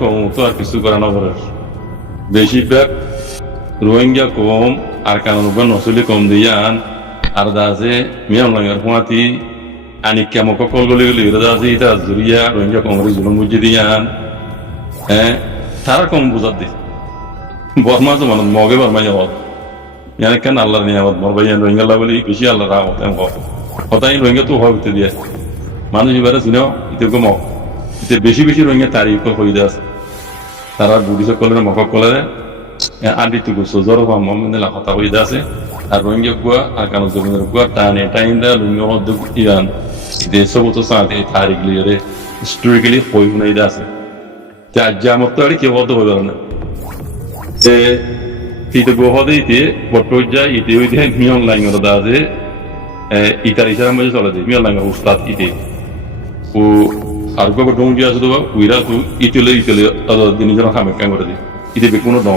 কম তো আর কিছু করে না করে বেশিরভাগ রোহিঙ্গা কম আর কারণ নসলি কম দিয়ান আর দাসে মিয়ান লাঙ্গার হুঁয়াতি আনি কেমন কল গলি গলি দাসে এটা জুরিয়া রোহিঙ্গা কমরে জুলুম বুঝি দিয়ান হ্যাঁ তারা কম বুঝার দি বর্মা তো মানে মগে বর্মা যাওয়া ইয়ানে কেন আল্লাহর নিয়ামত মরবাই রোহিঙ্গা বলি বেশি আল্লাহ রাহমত কথাই রোহিঙ্গা তো হতে দিয়ে মানুষ এবারে চিনো ইতে মক ইতে বেশি বেশি রোহিঙ্গা তারিখ হয়ে আছে তারা বুড়িছে কলের মকক কলের আদি তো সোজর বা মমিনেলা কথা হয়ে আছে আর রোহিঙ্গা কুয়া আর কানো জমিনের কুয়া টানে টাইম দা রোহিঙ্গা মধ্যে ইরান দেশ তো সাথে তারিখ লিয়ে হিস্টোরিক্যালি হয়ে শুনাই আছে তে আজ আমার তো আর কেউ হতে হয়ে গেল না তে ইতে গোহদে ইতে বট্টজা ইতে ওই দিয়ে মিয়ন লাইন ওরা আছে ইতার ইশারা মধ্যে চলে যায় মিয়ন লাইন উস্তাদ ইতে ও আর গো ডং দিয়া আছে তো উইরা তো ইতলে নিজের কামে কাম করে দিই ইতে বেকুনো ন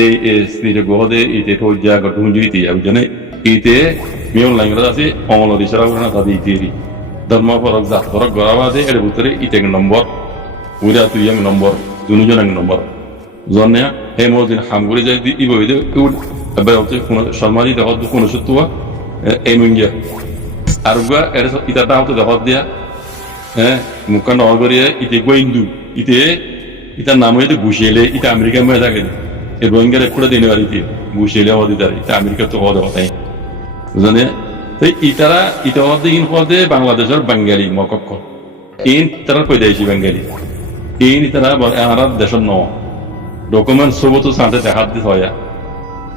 এই স্ত্রীর গোহদে ইতে ঠোজা গঠন জুইতে আমি জানে ইতে মিয়ন লাইন ওরা আছে অমল ইশারা করে না তাদের ইতেরি ধর্ম ফরক জাত ফরক গড়াবাদে এর ভিতরে ইতে নম্বর উইরা তুই এক নম্বর দুজন এক নম্বর জন্যে এই মসজিদ হামগুড়ি যাই দিব এবার হচ্ছে সম্মানিত দেখত কোনো সত্যুয়া এই মুঙ্গিয়া আর এর ইটাটা হতো দেখত দিয়া হ্যাঁ মুখা নর করিয়ে ইতে গোয়েন্দু ইতে ইটার নাম হইতে গুছিয়েলে ইটা আমেরিকার মধ্যে থাকে এই রোহিঙ্গার একটু দিনে বাড়িতে গুছিয়েলে হওয়া দিতে ইটা আমেরিকার তো হওয়া দেওয়া তাই বুঝলেন তো ইটারা ইটা হওয়াতে ইন হওয়াতে বাংলাদেশের বাঙালি মকক্ষ ইন তারা পয়দাইছি বাঙালি ইন তারা আমার দেশের ন ডকুমেন্ট সবতো সাথে দেখাত দিতে হয়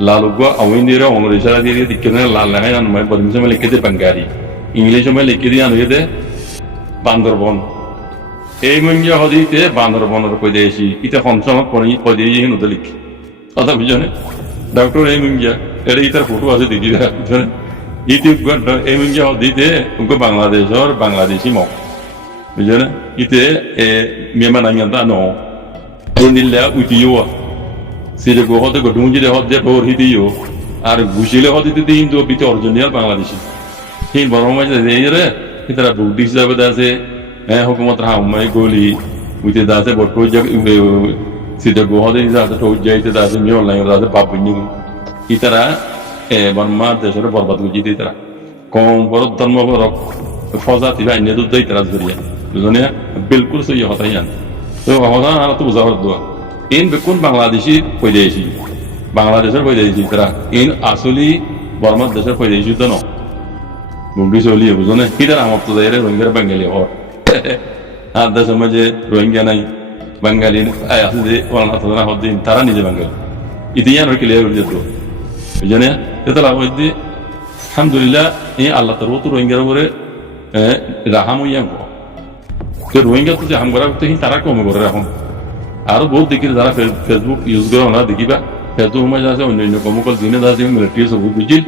লালুগুয়া আউইন্দিরা অংরেজরা দিয়ে দিকে লাল লাগাই আন মানে বদমিশে में लिखे थे बंगाली इंग्लिश में लिखे दिया আন দে বান্দরবন এই মঞ্জা হদিতে বান্দরবনের কই দেশি ইটা ফংশনত পড়ি কই দেই হিন উদে লিখ কথা বুঝনে ডক্টর এই মঞ্জা এর ইতার ফটো আছে দিদি বুঝনে ইউটিউব গড এই মঞ্জা হদিতে উনকো বাংলাদেশর বাংলাদেশি মক বুঝনে ইতে মিয়ানমার নামিয়ান তা no Nilla Utiwa. See the go hot the Godunji the hot depot Hidio, are Gushile hot the into a bit original Bangladesh. In Baroma, the area, it are Buddhist as a Hokumatra, my goalie, with the Dasa project. See the go hot is as a told Jade as a new line as a Papini. Itara, a Burma, the Sort of Barbatuji Ditra. Come for Thermo Fosa, I need to date Rasburia. Luzonia, Bill Kurso Yotayan. তো অবদান আর তো বুঝা হতো in বেকুন Bangladeshi পয়দেশি বাংলাদেশের পয়দেশি তারা in আসলি বর্মার দেশের পয়দেশি তো ন বুঝলি চলি বুঝনে কিটার আমার তো যাই রোহিঙ্গার বাঙালি হর আর দেশের মাঝে রোহিঙ্গা নাই বাঙালি আছে যে ওরা হদিন তারা নিজে বাঙালি ইতিহাস ক্লিয়ার করে যেত বুঝনে এটা লাভ হইতে আলহামদুলিল্লাহ এই আল্লাহ তার তো রোহিঙ্গার উপরে রাহাম হইয়া রোহিঙ্গা তো যে হাম করা করতে তারা কমে করে এখন আরো বহুত দেখি যারা ফেসবুক ইউজ করে না দেখিবা ফেসবুক মাঝে আছে অন্যান্য কমকল দিনে আছে মিলিটারি সব বুঝিল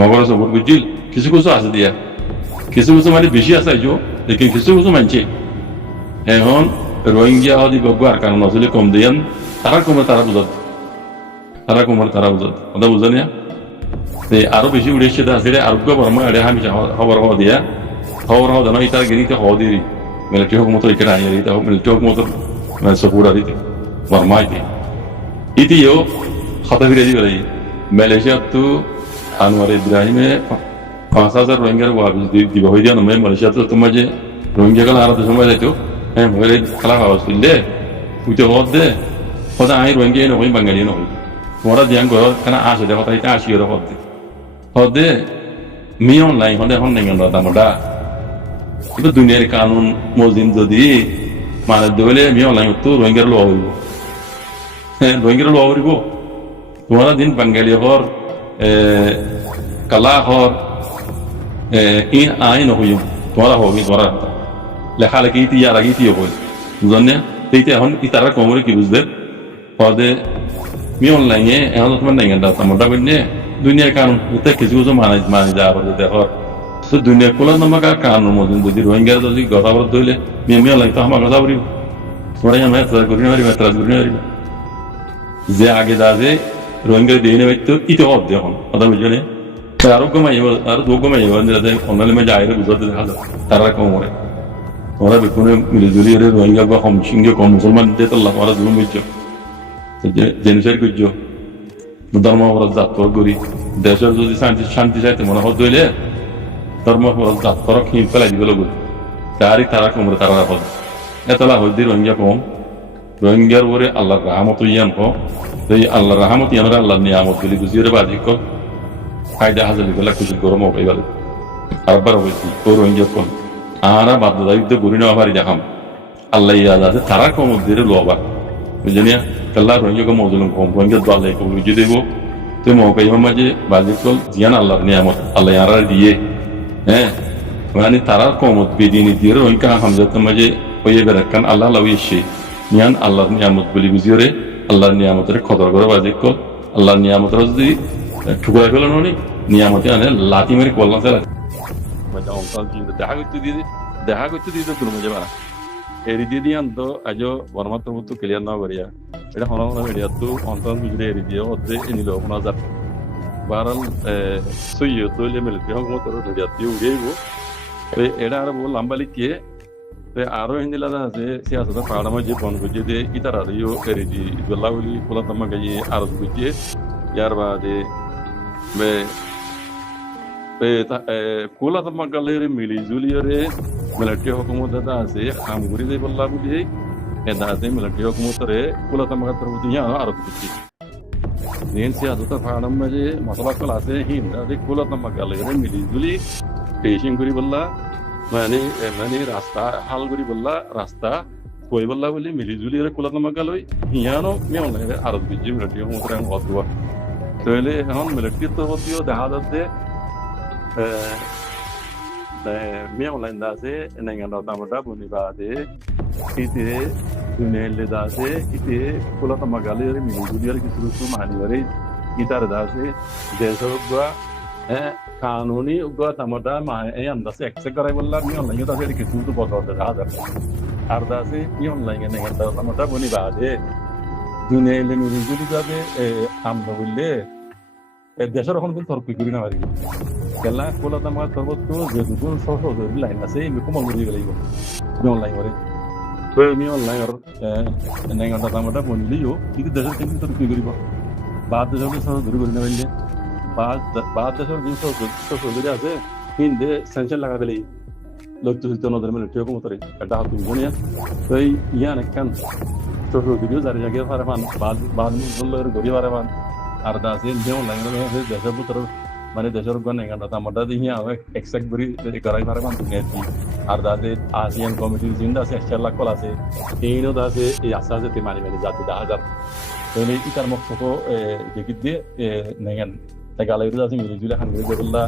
মগর সব বুঝিল কিছু কিছু আছে দিয়া কিছু কিছু মানে বেশি আছে আইজো লেকিন কিছু কিছু মানছে এখন রোহিঙ্গা হদি গগু আর কারণ আসলে কম দিয়ান তারা কমে তারা বুঝত তারা কমে তারা বুঝত কথা বুঝানিয়া আরো বেশি উড়েছে আছে আরোগ্য বর্মা এড়ে আমি খবর হওয়া দিয়া খবর হওয়া জানো ইতার গিরিতে হওয়া দিয়ে military hukumat itu ikan ayah itu military hukumat itu sepura itu warma itu yo kata beri aja lagi Malaysia tu Anwar Ibrahim 5,000 Rohingya wabis di bawah dia namanya Malaysia tu aja Rohingya kalau arah tu semua itu mulai kalau harus pilih itu hode hode air Rohingya ini orang Bengali ini orang dia anggur karena asal dia kata itu asal dia hode mion lain hode dengan orang muda itu দুনিয়ার কানুন মজিন যদি মানে দলে আমি online তো রোহিঙ্গার লো হইব হ্যাঁ রোহিঙ্গার লো হইব তোমারা দিন বাঙালি হর কালা হর ইন আইন হইব তোমারা হবি তোমারা লেখালেখি ইতি আর আগে ইতি হইব জানে এইটা এখন ইতারা কমরে কি বুঝবে পদে মি অনলাইনে এখন তোমার নাই গন্ডা সামডা বন্নে দুনিয়ার কানুন এটা কিছু কিছু মানে যা বলে দেখো তো দুনিয়া কোলা নামাকা কানুন মধ্যে যদি রোহিঙ্গা যদি কথা বলতে হইলে মিয়া লাগে তো আমার কথা বলি তোরা আমি ত্রাস করি না যে আগে যা যে রোহিঙ্গা দিয়ে নেবে তো ইতে হব দেখুন কথা বুঝলে আরো কমাই আর দু কমাই অন্যান্য মধ্যে আইরে বুঝাতে দেখা যায় তারা কম হয় ওরা বেকুনে মিলিজুলি রোহিঙ্গা বা কম সিংহে কম মুসলমান দিয়ে তাল্লাহ ওরা জুলুম করছ জেনুসাইড করছ ধর্ম ফরজ জাত করি দেশের যদি শান্তি চাইতে মনে হয় দইলে ধর্ম ফরজ জাত করক হিম পেলাই দিব লোক তারই তারা কমরে তারা রাখল এতলা হইদি রোহিঙ্গা কম রোহিঙ্গার ওরে আল্লাহর রাহমত ইয়ান কো এই আল্লাহর রাহমত ইয়ানরা আল্লাহর নিয়ামত বলি বুঝিয়ে বাজি কো ফায়দা হাজালি গলা খুশি গরম হবে এবারে আরবার হইছি ও রোহিঙ্গা কম আরা বাদ দায়িত্ব করি না পারি দেখাম আল্লাহ ইয়াদ আছে তারা কম দিয়ে লোবা বুঝলি কাল্লা রোহিঙ্গা কম মজলুম কম রোহিঙ্গা দল কম বুঝিয়ে দেবো তুই মৌকাই মাঝে বাজি কল জিয়ান আল্লাহর নিয়ামত আল্লাহ ইয়ারা দিয়ে হ্যাঁ মানে তারা কমত বেদিনী দিয়ে রোহিঙ্গা হামজাত মাঝে ওই বেরাকান আল্লাহ লাউইছে নিয়ান আল্লাহর নিয়ামত বলি বুঝিয়ে আল্লাহর নিয়ামতের খতর করে বাজি কল আল্লাহর নিয়ামতের যদি ঠুকরাই ফেলানো নি নিয়ামতে আনে লাঠি মেরে কল্লা চালা দেখা করতে দিয়ে তোর মজা বানা এরি দিয়ে দিয়ে আনতো আজও বর্মাত্র মতো ক্লিয়ার না করিয়া এটা হন মিডিয়া তো অন্তর মিজরে এরি দিয়ে অর্ধে এনিল ১৫,০০০ বারাল সইয়ে তৈলে মিলিটারি হকমত মিডিয়া দিয়ে উড়িয়েইব এটা আর বল লম্বা লিখিয়ে আরো হিন্দিলা আছে সিয়াসত পাহাড়া মাঝে বন গুজিয়ে দিয়ে ইতার আর ইও এরি দিয়ে ইদুল্লাহ বলি কোলাতাম্মা গাইয়ে আরো গুজিয়ে ইয়ার বাদে কোলাতাম্মা গালের মিলি জুলিয়রে মিলিটারি হকুমত দাদা আছে খামগুড়ি দিয়ে বললা বুঝি এটা আছে মিলিটারি হকুমতরে কোলাতাম্মা গাতর বুঝি আরো গুজি নেন সিয়াসত পাহাড়া মাঝে মশলা কল আছে হিন্দ আছে কোলাতাম্মা গালের মিলি জুলি পেশিং করি বললা মানে রাস্তা হাল করি বললা রাস্তা কই বললা বলি মিলিজুলি কোলাতাম্মা গাল হিয়ানো মেয়ে আরো বুঝি মিলিটারি হকুমতরে অদুয়া তাহলে এখন মিলিটারির তরফতিও দেখা যাচ্ছে মেয়ে অনলাইন আছে নেঙ্গান দামটা বনিবা আছে ইতে দুনিয়ালে আছে ইতে কোলাতাম্মা গালের মিলিজুলিয়ার কিছু কিছু মানিবারে ইতার আছে দেশবা কানুনি উগ্র তামটা এই আন্দাজে একসেপ্ট করাই বললা মি অনলাইনে আছে কিছু কিছু বছর দেখা যাবে আর আছে ই অনলাইনে নেঙ্গান দামটা বনিবা আছে দুনিয়ালে মিলিজুলি যাবে আমরা বললে দেশের এখন কিন্তু তর্ক করি না পারি গেলা কোলাতাম্মা তরফতো যে দুটো সহজ লাইন আছে এই কম ঘুরিয়ে গেলে অনলাইন করে তো আমি অনলাইনের নেঙ্গান দামটা বনলিও কিন্তু দেশের কিন্তু তর্ক করিব বাদ দেশের সহজ ধরে করি না পারলে বাদ দেশের যে সহজ আছে হিন্দে সেন্সার লাগা গেলে লক্ষ্য নদীর মিলিটারি হকুমতরে এটা তুমি বনিয়া তো ইয়ান একখান সহজ দিও জারি জায়গায় পারে পান বাদ মুসল্লের গড়ি পারে পান আর দাসে যেমন লাগে দেশের ভিতর মানে দেশের নেঙ্গান দামটা দিয়ে এক্সেপ্ট করি করাই পারে পান তুমি আর দাদে আসিয়ান কমিটির জিন্দা আছে ১ লাখ কল আছে এইও আছে এই আশা আছে তে মানি জাতি ১০,০০০ তাহলে এই তার মক্তব্য দেখি দিয়ে নেঙ্গান গালাইরু আছে মিলিজুলি হাঙ্গরি দেবল্লা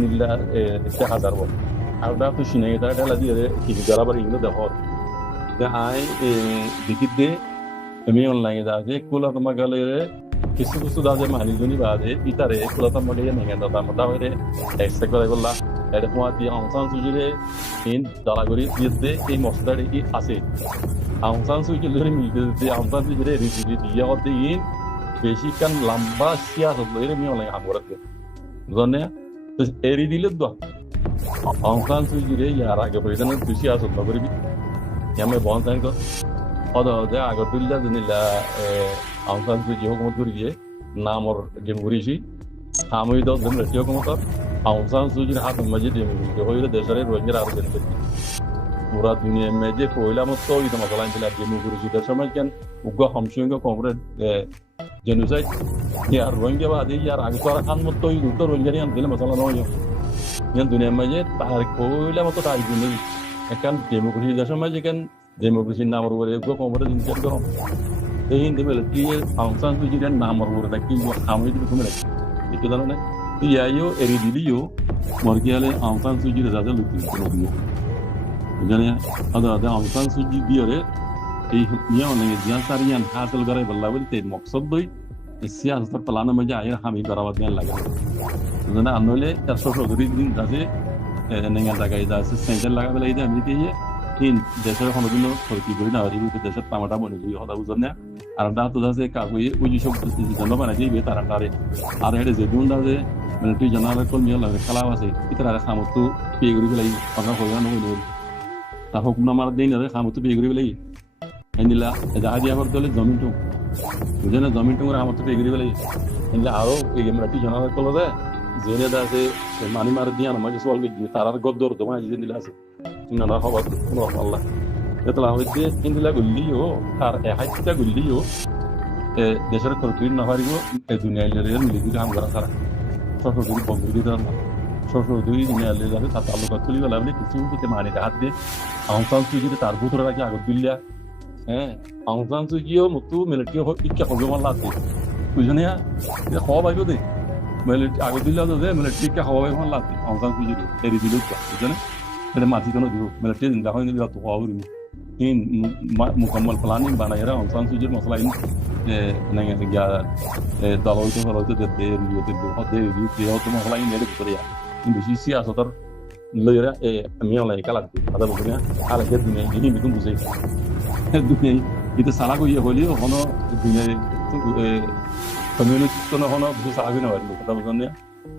নিল্লা ১,০০০ বল আর দা তো সিনে এটা ঢালা দিয়ে কি গলাবার ইগুলো দেখো আই দেখি দিয়ে আমি অনলাইনে আছে কোলাতাম্মা গালের কিছু কিছু দাজে মানিজুনি বাদে ইতারে কোলাতাম্মা গাইয়ে নেঙ্গান দামটা হইরে এক্সেপ্ট করাই বললা এটা পোয়াতি আংসান সুজিরে ইন দালাগরি দিয়ে এই মশলাটি কি আছে আংসান সুজিরে মিলতে আংসান সুজিরে রিজিডি দিয়ে হতে ইন বেশি কান লম্বা সিয়াসত লইরে মি অনলাইন আমরাতে বুঝনে তো এরি দিলে তো আংসান সুজিরে ইয়ার আগে পয়দান তুই সিয়াসত নগরিবি ইয়ামে বনতান কো অদে আগে তুললা দিনিলা আংসান সুজি হুকুমত করিয়ে নামর জেমগুরিছি আমি তো মিলিটারি হকুমত আংসান সুজির হাত মাঝে দিয়ে হইলে দেশের রোহিঙ্গার আরো দেন পুরা দুনিয়া মেজে পয়লা মতো ইতো মশলাইন দিলা জেমগুরিছি দেশের মাঝে কেন উগ্র হামসুঙ্গ কমরে জেনুসাইড ইয়ার রোহিঙ্গা বাদে ইয়ার আগে তো আর খান মতো ওই দুটো রোহিঙ্গারি আন দিলে মশলা নয় ইয়ান দুনিয়ার মাঝে তার কইলা মতো তাই দিনে এখন ডেমোক্রেসি দেশের মাঝে কেন ডেমোক্রেসির নামের উপরে কমরে দিন চেক করো এই হিন্দি বেলে কি আংসান সুজির নামের উপরে নাকি আমি তুমি তুমি রাখি এটা জানো না ইয়াইও এরি দিলিও মরগিয়ালে আংসান সুজির যাতে লুকি দিও জানি আদা আংসান সুজি দিওরে এই ইয়া অনেক জিয়া সারিয়ান হাসিল করে বললা বলতে মকসদ দই সিয়াসত প্লান মধ্যে আয়ের হামি করাবাদ নিয়ে লাগে জানা আনলে ১০০ দিন আছে নেঙ্গা জায়গায় আছে সেন্টার লাগা বলে এই আমি দিয়ে তিন দেশের কোনোদিন ফরকি করি না হরি দেশের তামাটা বনে দিই হদা বুঝন না আর দা তো আছে কাকুই ওই সব জন্য বানাই দিই তারা তারে আর এটা যে গুণ আছে মানে তুই জানালে কল মিয়া লাগে খেলা আছে ইতারা খামতো পেয়ে গরি গলাই কথা কই না নই তা হুকুমনামার দিন খামতো বিয়ে করি বলে এনিলা জাহাজ আবার দলে জমিন টুক বুঝে না জমিন টুকুর আমার তো বিয়ে করি বলে এনিলা আরো এই আমরা পিছনে কলো দে জেনে দা আছে মানি মার দিয়া না মাঝে সওয়াল গিয়ে তার আর গদ্দর দমা যে দিলা আছে না খবর আল্লাহ এতলা হইতে এনিলা গুলিও আর এ হাইটা গুলিও দেশের তরকারি না পারিব এই দুনিয়ায় লেগে মিলিয়ে কাম করা সারা শ্বশুর বন্ধু দিতে না শ্বশুর দুনিয়া লেগে যাবে তার তালুকা তুলি বেলা বলে কিছু কিছু মানি হাত দিয়ে আহসান সুইজিতে তার ভিতরে রাখি আগত দিল্লা হ্যাঁ আহসান সুইজিও মতো মিলিটারি ইচ্ছা করবে আমার লাগবে বুঝলি না এটা খাওয়া পাইব দে মিলিটারি আগত দিল্লা দে মিলিটারি কে খাওয়া পাইব আমার লাগবে আহসান সুইজি এরি দিল বুঝলি এটা মাটি কোনো দিব মিলিটারি জিন্দা হয় দিলা তো খাওয়া করিনি in mukammal planning banayra onsan sujir masala in nang ya daloito de riyo de hode riyo to masala in nede korea in bisi siyasatar lera amiya la kala ada bugina ala ke dunya ini bitum buzai dunya itu salah ko ye holi hono dunya community to hono bu salah na wari kata buganya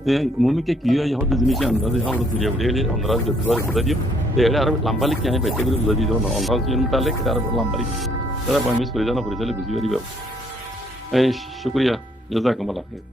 te mumi ke kiyo ye hode jinisi andar ye hode duriya bule andar de duar budadiyo te ele arab lambali ke ne bete guru lodi do no ondan sujir mutale ke arab lambali tara bamis kore jana pore chale buzi bari ba शुक्रिया जज़ाकल्लाह खैर।